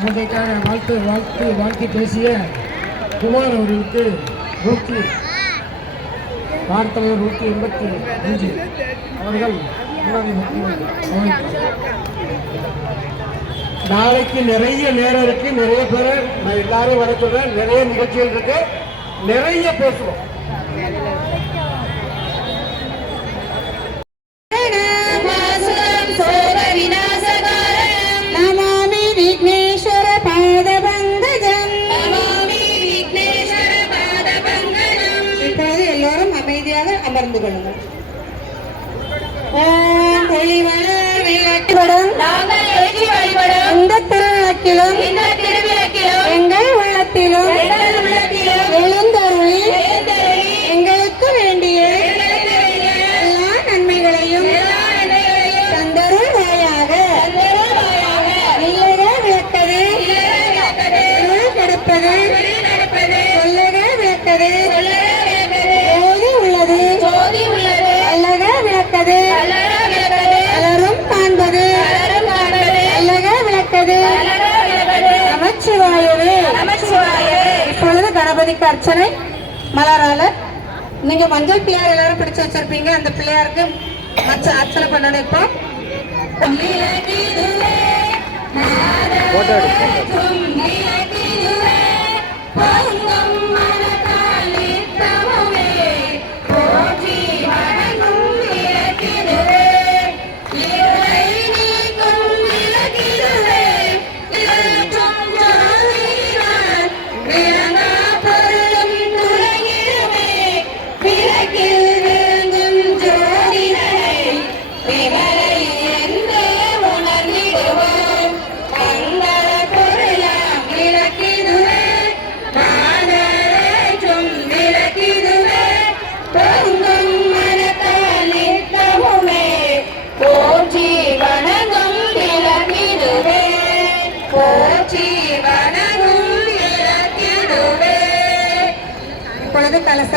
குழந்தைக்காக வாழ்த்து வாழ்த்து வாழ்த்து பேசிய குமார் அவர்களுக்கு நூற்றி வார்த்தை நூற்றி எண்பத்தி அஞ்சு அவர்கள் நாளைக்கு நிறைய நேரம் இருக்கு நிறைய பேர் நான் எல்லாரும் வர சொல்றேன். நிறைய நிகழ்ச்சிகள் இருக்கு. நிறைய பேசுவோம். எல்லோரும் அமைதியாக அமர்ந்து கொள்ளுங்கள். ஓம் ஒளிவளர் விளக்குடன் இந்த திருவிளக்கிலும் எங்கள் உள்ளத்திலும் எழுந்தருளி எங்களுக்கு வேண்டிய எல்லா நன்மைகளையும் தந்தருள் வாயாக இல்லக விளக்கது? கெடுப்பது? சொல்லக விளக்கது? கணபதிக்கு அர்ச்சனை மலரால. நீங்க மஞ்சள் பிள்ளையார் எல்லாரும் பிடிச்சு வச்சிருப்பீங்க. அந்த பிள்ளையாருக்கு அர்ச்சனை பண்ணணும் இப்போ. இப்பொழுது கலச